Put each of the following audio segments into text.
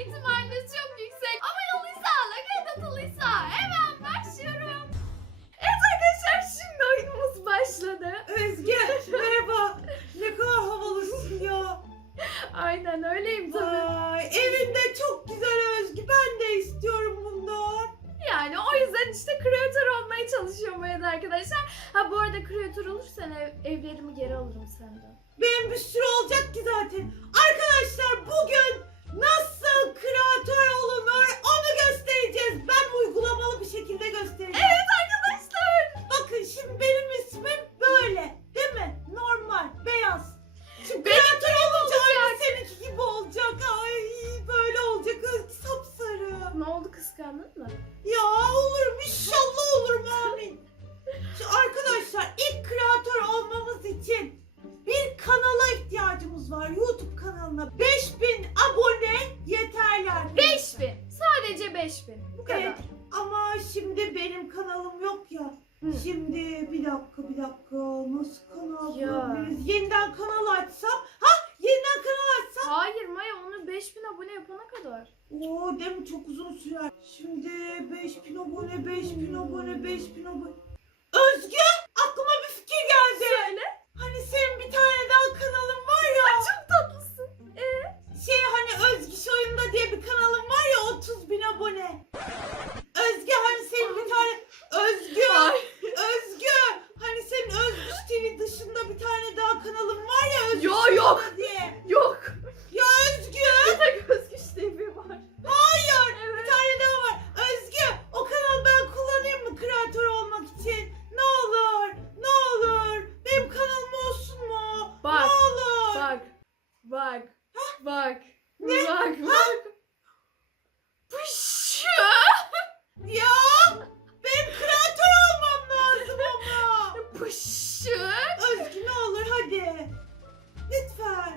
ihtimaliniz çok yüksek. Ama yalıysa, lakaydatılıysa hemen başlıyorum. Evet arkadaşlar şimdi oyunumuz başladı. Özge merhaba. Ne kadar havalısın ya. Aynen öyleyim tabii. Vay evinde çok güzel Özgü. Ben de istiyorum bundan. Yani o yüzden işte kreatör olmaya çalışıyorum evet arkadaşlar. Ha bu arada kreatör olursan ev, evlerimi geri alırım senden. Benim bir sürü olacak ki zaten. Arkadaşlar bugün nasıl kıskandın mı? Ya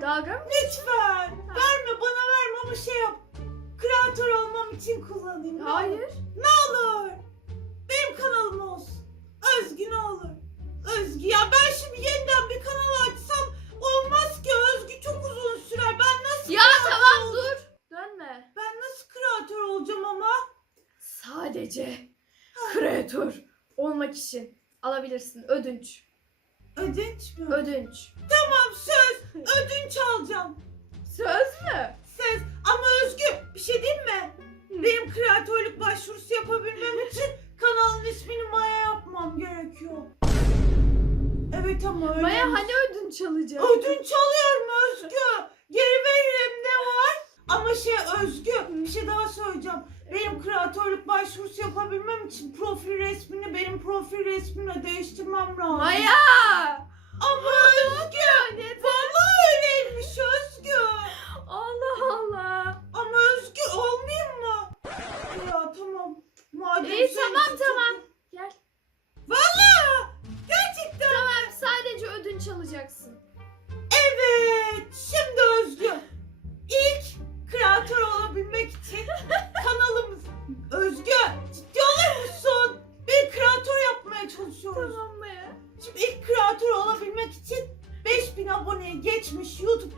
Dalga mı? Lütfen. Verme bana verme ama şey yap. Kreatör olmam için kullanayım. ne olur. Hayır. Ne olur. Benim kanalım olsun. Özgü ne olur. Özgü ya ben şimdi yeniden bir kanal açsam olmaz ki Özgü çok uzun sürer. Ben nasıl Ya tamam ol- dur. Dönme. Ben nasıl kreatör olacağım ama? Sadece kreatör olmak için alabilirsin. Ödünç. Ödünç mü? Ödünç. tamam söz. Ödünç alacağım. Söz mü? Söz. Ama Özgü bir şey diyeyim mi? Benim kreatörlük başvurusu yapabilmem için kanalın ismini Maya yapmam gerekiyor. Evet ama öyle. Maya hani ödünç alacak? Ödünç alıyorum Özgü. Geri var? Ama şey Özgü bir şey daha söyleyeceğim. Benim kreatörlük başvurusu yapabilmem için profil resmini benim profil resmimle değiştirmem lazım. Maya! Ama Özgü. Vallahi öyleymiş Özgü. Allah Allah. Ama Özgü olmayayım mı? Ya tamam. Madem İyi senin tamam için çok- tamam. Gel. Vallahi gerçekten. Tamam sadece ödünç alacaksın. Evet. Şimdi Özgü. İlk kreatör olabilmek için kanalımız. Özgü ciddi olur musun? Bir kreatör yapmaya çalışıyoruz. Tamam Maya. Şimdi ilk kreatör olabilmek için 5000 aboneye geçmiş YouTube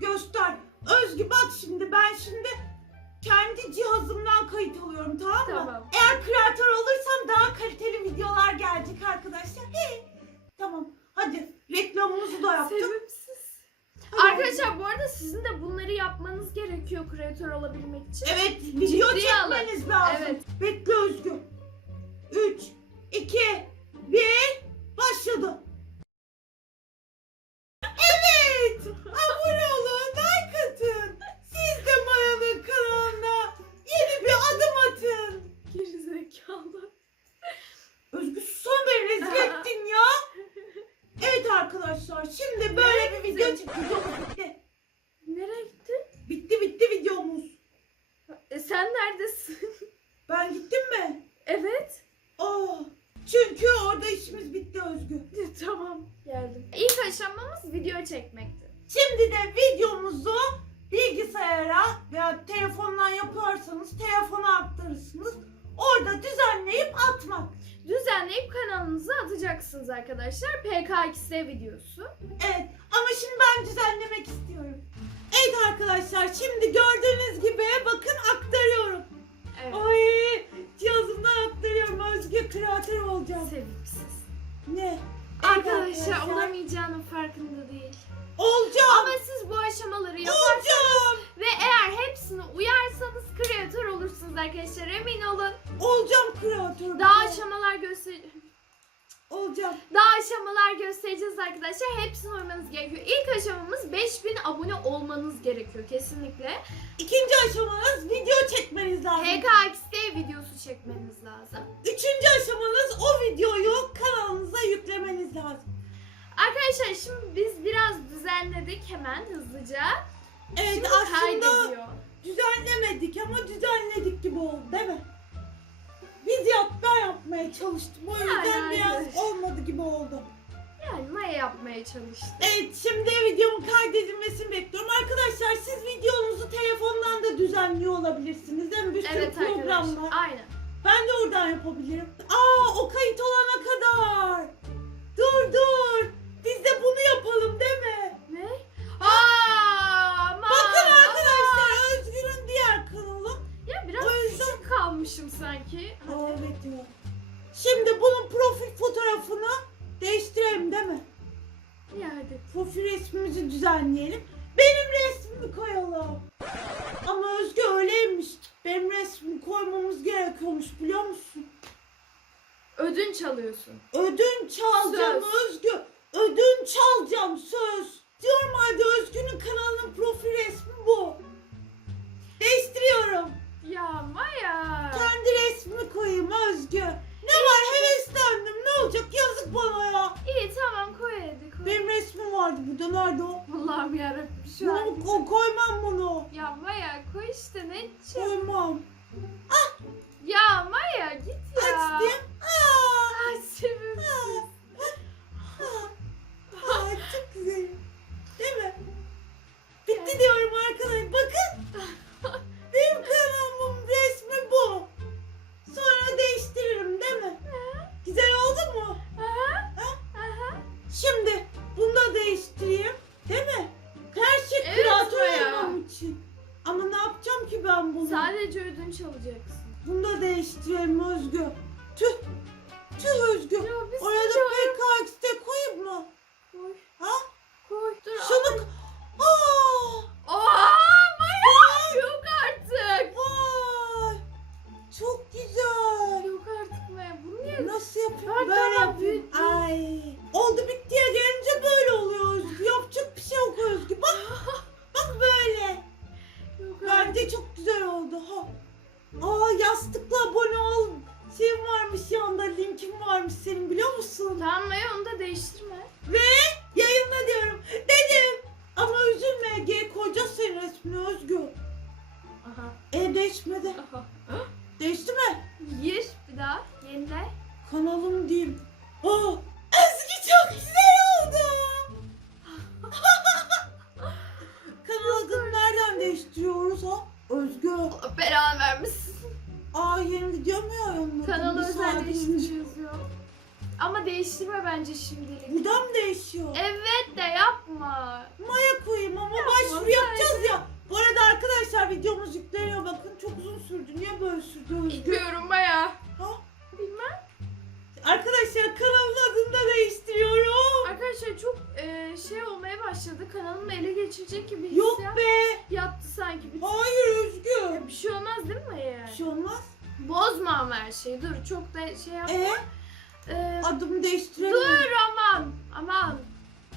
Göster. Özgü bak şimdi ben şimdi kendi cihazımdan kayıt alıyorum tamam mı? Tamam. Eğer kreatör olursam daha kaliteli videolar gelecek arkadaşlar. He. Tamam. Hadi reklamımızı da yaptık. Sevimsiz. Hadi. Arkadaşlar bu arada sizin de bunları yapmanız gerekiyor kreatör olabilmek için. Evet video Ciddiye alın. çekmeniz lazım. Evet. Bekle Özgü. 3, 2, 1, başladı. Evet. Abone olun, like atın. Siz de Maya'nın kanalına yeni bir adım atın. Gerizekalı. Özgü susana beni rezil ettin ya. Evet arkadaşlar şimdi böyle bir video farkında değil. Olacağım. Ama siz bu aşamaları yaparsanız Olacağım. ve eğer hepsine uyarsanız kreatör olursunuz arkadaşlar emin olun. Olacağım kreatör. Daha aşamalar göster Olacağım. daha aşamalar göstereceğiz arkadaşlar. Hepsine uymanız gerekiyor. İlk aşamamız 5000 abone olmanız gerekiyor kesinlikle. İkinci aşamanız video çekmeniz lazım. PKXD videosu çekmeniz lazım. Üçüncü aşamanız o videoyu kanalınıza yüklemeniz lazım. Arkadaşlar şimdi biz biraz düzenledik hemen hızlıca. Evet Şimdi aslında kaydediyor. düzenlemedik ama düzenledik gibi oldu değil mi? Biz yap ben yapmaya çalıştım. O yüzden Aynen, biraz aynen. olmadı gibi oldu. Yani maya yapmaya çalıştık. Evet şimdi videomun kaydedilmesini bekliyorum. Arkadaşlar siz videonuzu telefondan da düzenliyor olabilirsiniz değil mi? Bir sürü Evet program arkadaşlar. var. Aynen. Ben de oradan yapabilirim. Aa o kayıt olana kadar. Dur dur. Biz de bunu yapalım değil mi? Ne? Aa, aman, Bakın aman. arkadaşlar Özgür'ün diğer kanalı. Ya biraz O yüzden- küçük kalmışım sanki. Aa, evet diyor. Şimdi bunun profil fotoğrafını değiştirelim değil mi? İyi hadi. Profil resmimizi düzenleyelim. Benim resmimi koyalım. Ama Özgür öyleymiş. Benim resmimi koymamız gerekiyormuş biliyor musun? Ödünç alıyorsun. Ödünç çalacağım Söz. Şimdi senin biliyor musun? Tamam Maya onu da değiştirme. Ve şey olmaya başladı. Kanalımı ele geçirecek gibi Yok hissiyat be. yattı sanki. Bir, Hayır Özgür. Ya bir şey olmaz değil mi Maya? Bir şey olmaz. Bozma ama her şeyi. Dur çok da şey yapma. E E, adımı değiştirelim. dur aman. Aman.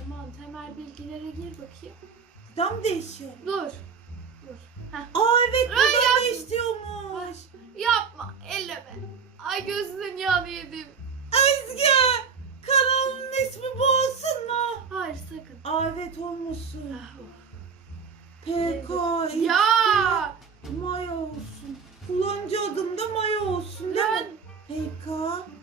Aman temel bilgilere gir bakayım. Mı değişiyor? Dur. Dur. Aa evet Ay, buradan değiştiriyormuş. Yapma. Elleme. Ay gözünden yağını yedim. Özgü Kanalın ismi bu olsun mu? Hayır sakın. Avet olmasın. PK. Ya. Maya olsun. Kullanıcı adım da Maya olsun değil Lan. mi? PK.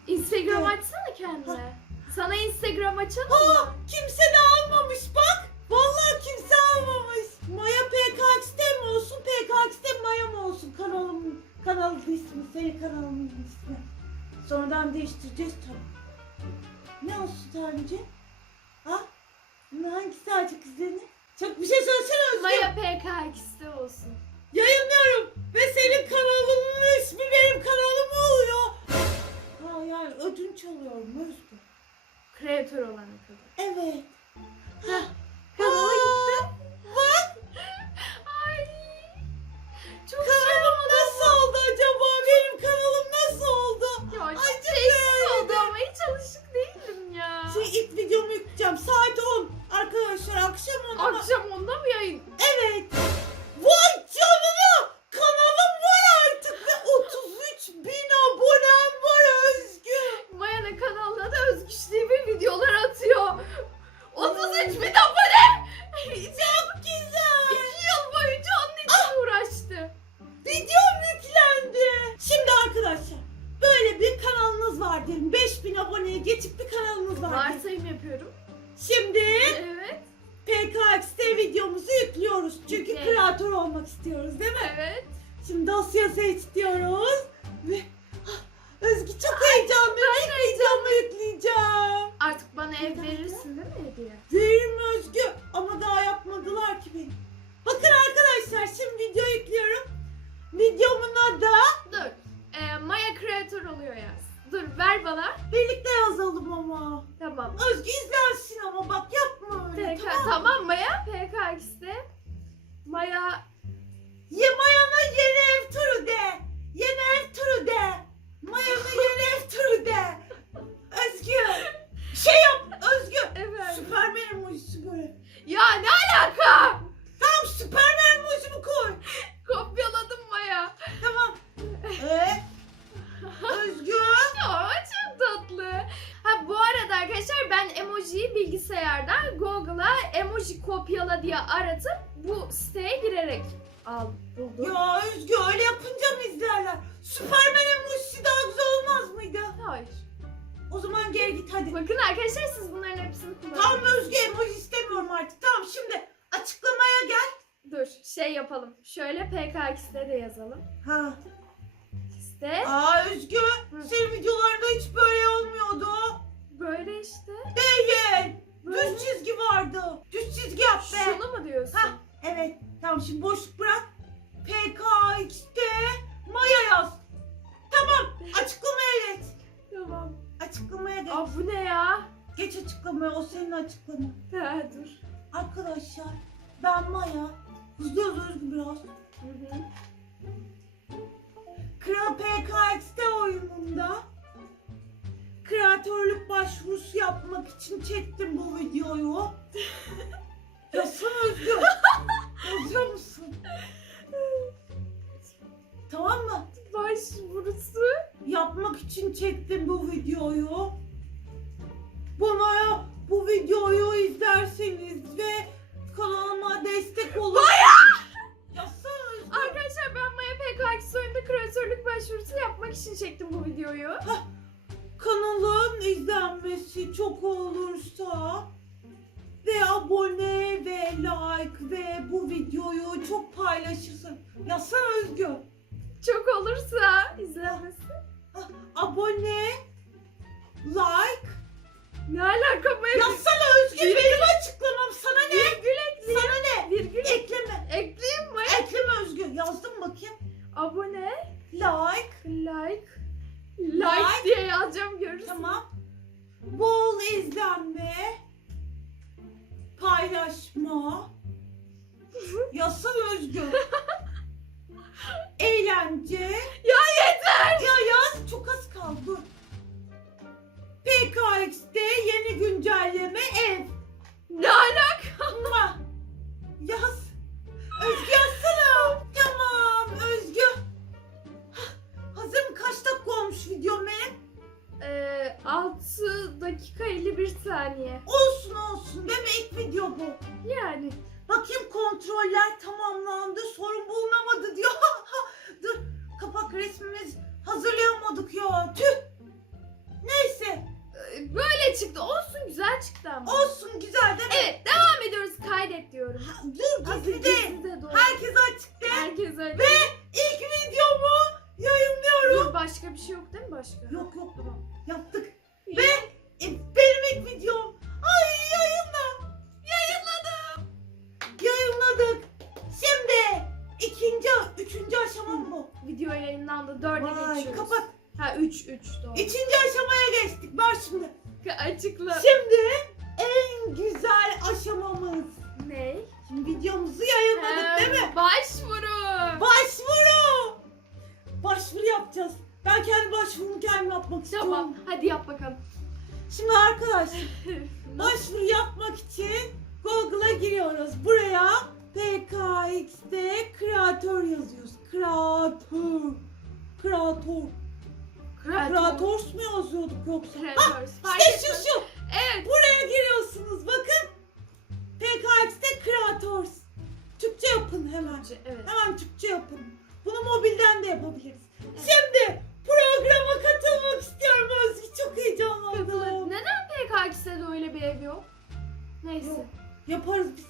Instagram Evet. açsana kendine. Sana Instagram açalım mı? Ha kimse de almamış bak. Vallahi kimse almamış. Maya PKXT mi olsun PK PKXT Maya mı olsun kanalım kanalın ismi senin kanalının ismi. Sonradan değiştireceğiz tabii. Ne olsun Tanrıcığım? Ha? Hangisi açık izlenir? Çok bir şey söylesene Özgür. Maya PKX'de olsun. Yayınlıyorum ve senin kanalının ismi benim kanalım oluyor. Ha yani ödünç alıyorum Özgür. Kreatör olana kadar. Evet. Kanala Şimdi dosya seç diyoruz. Ve Ah, Özgü çok heyecanlı. Ben videomu yükleyeceğim. Artık bana ev verirsin değil mi hediye? Verim Özgü. Ama daha yapmadılar ki beni. Bakın arkadaşlar şimdi video yüklüyorum. Videomun adı Dur. Ee, Maya kreatör oluyor yaz. Dur ver bana. birlikte yazalım ama. Tamam. Özgü izlersin ama bak yapma öyle PK, tamam. tamam. Maya PKX'de. Maya Yemayana yeni ev turu de. Yeni ev turu de. Mayana yeni ev turu de. Özgü. Şey yap Özgü. evet. Süpermen emojisi böyle. Ya ne alaka? Tamam Süpermen emojisini koy. Kopyaladım Maya. Tamam. Ee, Özgü. Ya çok tatlı. Ha bu arada arkadaşlar ben emojiyi bilgisayardan Google'a emoji kopyala diye aratıp PKX'de yazalım. Ha. İşte Aa Özgü senin videolarında hiç böyle olmuyordu. böyle işte. Değil. Böyle. Düz çizgi vardı. Düz çizgi yap be. Şunu mu diyorsun? Ha. Evet. Tamam şimdi boşluk bırak. PKX'te Maya yaz. Tamam. Açıklamaya geç. Tamam. Açıklamaya geç. Aa bu ne ya? Geç açıklamaya. O senin açıklaman. Ha, dur. Arkadaşlar ben Maya. Hızlı hızlı biraz. Hı hı. Kral PKX'te oyununda kreatörlük başvurusu yapmak için çektim bu videoyu. Yazsana Özgür. Yazıyor musun? Tamam mı? Başvurusu. Yapmak için çektim bu videoyu. Ya bu videoyu izlerseniz ve kanalıma destek videoyu. kanalın izlenmesi çok olursa ve abone ve like ve bu videoyu çok paylaşırsın. Yazsana Özgür. Çok olursa izlenmesi. Abone, like. Ne alaka Maya? Yazsana Özgür Virgül- benim açıklamam sana ne? Virgül ekleyeyim. Sana ne? Virgül Ekleme. ekleyeyim Maya. Ekleme Özgür. Yazdım bakayım. Abone, Like. like, like, diye yazacağım görürsün. Tamam. Bol izlenme. Paylaşma. Yazsana Özgür. Eğlence. Ya yeter. Ya yaz çok az kaldı. PKX'de yeni güncelleme ev. Ne alaka? Yaz. Dakika 51 saniye. Olsun olsun. İlk video bu. Yani. Bakayım kontroller tamamlandı. Sorun bulunamadı diyor. Dur. Kapak resmimiz hazırlayamadık ya. Tüh. Neyse. e, Böyle çıktı. Olsun güzel çıktı ama. Olsun güzel değil mi? Evet devam ediyoruz. Kaydet diyorum. Ha, Dur Hazır gizli de. gizli de doğru. Herkes açık de. Herkes öyle. Ve ilk videomu başka bir şey yok değil mi başka? Yok yok Tamam. yaptık. Yapmak için Google'a giriyoruz. Buraya PKX'de kreatör yazıyoruz. Kreatör. Kreatör. Kreators mu yazıyorduk yoksa? Kreators. Fark İşte şu şu. Evet. Buraya giriyorsunuz. Bakın. PKX'de Kreators. Türkçe yapın hemen. Evet. Hemen Türkçe yapın. Bunu mobilden de yapabiliriz. Şimdi programa katılmak istiyorum Özgü. Çok heyecanlandım. Neden PKX'de de öyle bir ev yok? Neyse. Yaparız biz.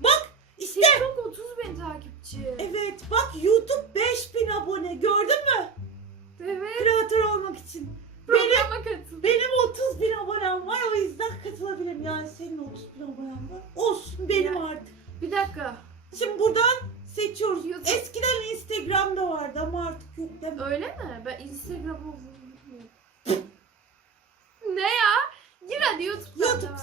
Bak işte. TikTok 30 bin takipçi. Evet bak YouTube 5000 abone. Gördün mü? Evet. Kreatör olmak için. Programa katıl. Benim 30 bin abonem var o yüzden katılabilirim. Yani senin 30 bin abonen var. Olsun benim Ya. artık. Bir dakika. Şimdi buradan seçiyoruz. YouTube. Eskiden Instagram'da vardı ama artık yok değil mi? Öyle mi? Ben Instagram'ı. Ne ya? Gir hadi YouTube'dan YouTube devam.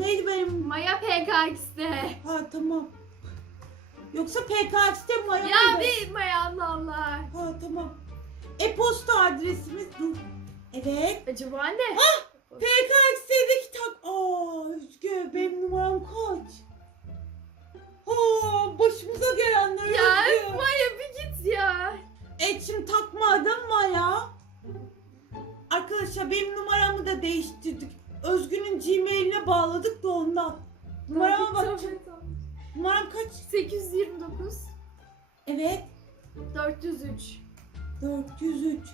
Neydi benim? Maya PKX'de. Ha tamam. Yoksa PKX'te Maya Ya mıydı? bir Maya Allah Allah. Ha tamam. E-posta adresimiz dur. Evet. Acaba ne? PKX'deki tak... Aa Özgü benim numaram kaç? Ha başımıza gelenler Numaram kaç? 829 Evet. 403. 403.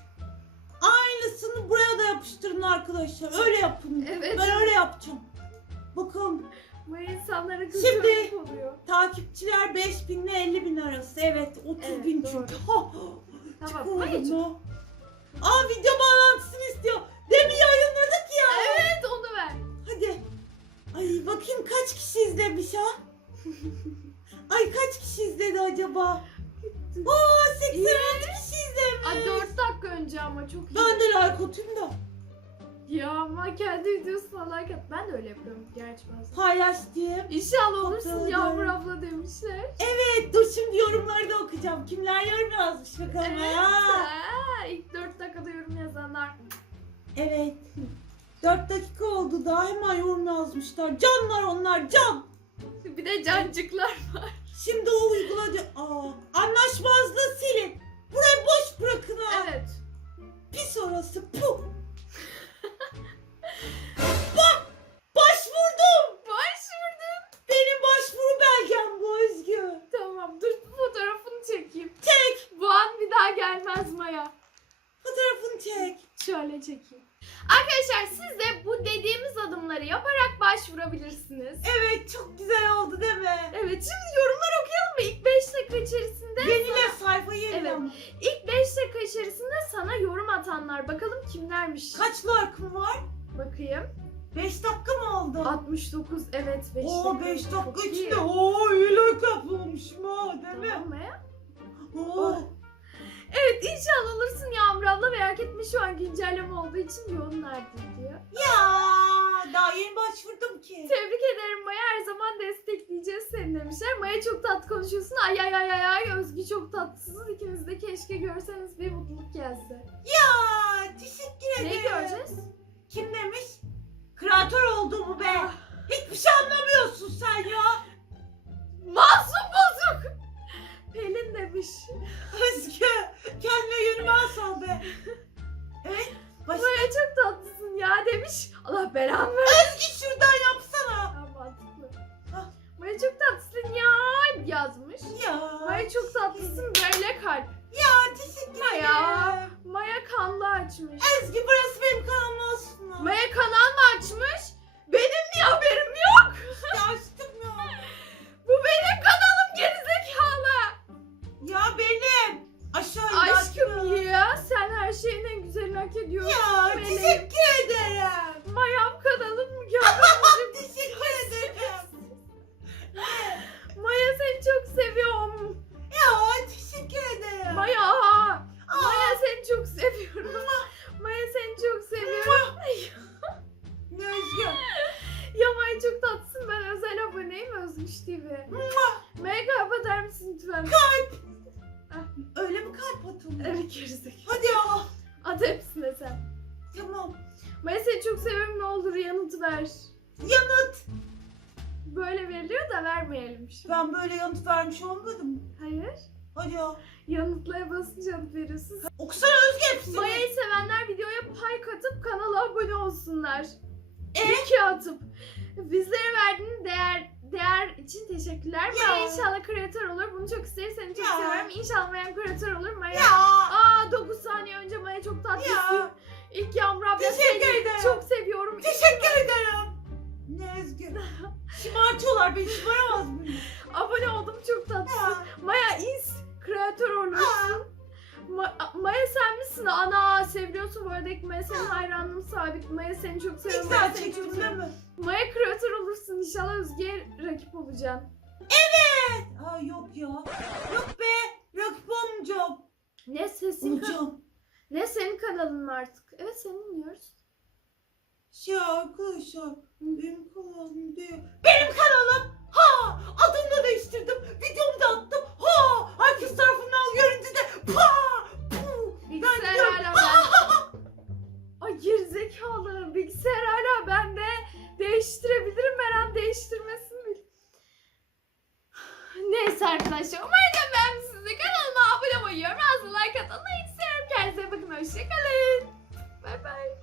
Aynısını buraya da yapıştırın arkadaşlar. Öyle yapın. Evet. Ben öyle yapacağım. Bakalım. Maya insanlara Şimdi- kızgınlık oluyor. Takipçiler 5000 ile 50 bin arası. Evet 30 Evet, bin doğru. çünkü. Ha, Tamam. çok Mayacım. oldu. Aa video bağlantısını istiyor. Demin yayınladık ya. Evet onu ver. Hadi. Ay bakayım kaç kişi izlemiş ha? Ay kaç kişi izledi acaba? Oo 86 kişi izlemiş. Aa, 4 dakika önce ama çok iyi. Ben de like atayım da. Ya ama kendi videosuna like at. Ben de öyle yapıyorum gerçi bazen. Paylaş diye. İnşallah olursun Yağmur abla demişler. Evet dur şimdi yorumları da okuyacağım. Kimler yorum yazmış bakalım. Evet. Ha. Ha, ilk 4 dakikada yorum yazanlar. Evet. 4 dakika oldu daha hemen yorum yazmışlar. Canlar onlar can. Bir de cancıklar. Şimdi o uyguladı. Aa, anlaşmazlığı silin. Burayı boş bırakın ha. Evet. Pis orası. Puh. Bak başvurdum. Başvurdum. Benim başvuru belgem bu Özgü. Tamam dur fotoğrafını çekeyim. Çek. Bu an bir daha gelmez Maya. Fotoğrafını çek. Şöyle çekeyim. Arkadaşlar siz de bu dediğimiz adımları yaparak başvurabilirsiniz. Evet çok güzel oldu değil mi? Evet şimdi yorumlar okuyalım mı? İlk 5 dakika içerisinde Yenile sayfayı yenile. Evet. ama. İlk 5 dakika içerisinde sana yorum atanlar. Bakalım kimlermiş? Kaç like'ım var? Bakayım. 5 dakika mı oldu? 69 evet 5 Oo 5 dakika içinde. Oo iyi like yapılmışım ha değil Tamam mi? mı? Oo. Evet inşallah alırsın Yağmur abla merak etme şu an güncelleme olduğu için yoğun nerede diyor. Ya daha yeni başvurdum ki. Tebrik ederim Maya her zaman destekleyeceğiz seni demişler. Maya çok tatlı konuşuyorsun. Ay ay ay ay ay Özgü çok tatlısınız. İkiniz de keşke görseniz bir mutluluk gelse. Ya teşekkür Ne ederim. göreceğiz? Kim demiş? Kreatör olduğumu be. Ah, Hiçbir şey anlamıyorsun sen ya. Masum bozuk. Pelin demiş. Özgü kendine yürüme sal be. Evet. Başka Maya çok tatlısın ya demiş. Allah belanı versin. Özgü şuradan yapsana. Maya çok tatlısın ya yazmış. Ya. Maya çok tatlısın böyle kalp. Ya teşekkür ederim. Maya kanlı açmış. Özgü burası benim kanalım olsun. Maya kanal mı açmış? Benim niye haberim yok? Yanıt. Böyle veriliyor da vermeyelim şimdi. Ben böyle yanıt vermiş olmadım. Hayır. Hadi ya. Yanıtlara basınca yanıt veriyorsun. Okusana Özge hepsini. Maya'yı sevenler videoya like atıp kanala abone olsunlar. E? İki atıp. Bizlere verdiğiniz değer değer için teşekkürler. Ya. Maya inşallah kreatör olur. Bunu çok isteriz. Seni çok ya. seviyorum. İnşallah Maya kreatör olur. Maya. Ya. Aa 9 saniye önce Maya çok tatlısın. Ya. İlk yavru abla seni ederim. çok seviyorum. Teşekkür ederim. Ne Özge? Şımartıyorlar beni şımaramaz mıyım? Abone oldum çok tatlısın. Ya. Maya is kreatör olursun. Ma- Maya sen misin? Ana seviyorsun bu arada ilk Maya senin hayranlığım sabit. Maya seni çok seviyorum. Maya güzel seni çok çekildin değil seviyorum. mi? Maya kreatör olursun inşallah Özge'ye rakip olacaksın. Aa yok ya. Yok be. Rakip olmayacağım. Ne sesin ka- Olacağım. ne senin kanalın mı artık? Evet senin dinliyoruz. Şey arkadaşlar benim kanalım değil. Benim kanalım! Ha! Adını da değiştirdim. Videomu da attım. Ha! Herkes tarafından göründü de. Pa! Pu! Bilgisayar Ben hala bende. Ay gerizekalı. Bilgisayar hala bende. Değiştirebilirim. Her an değiştirmesini bil. Neyse arkadaşlar. Umarım da beğenmişsinizdir. Kanalıma abone olmayı, yorum yazmayı, like atmayı istiyorum. Kendinize bakın. Hoşçakalın. Bay bay.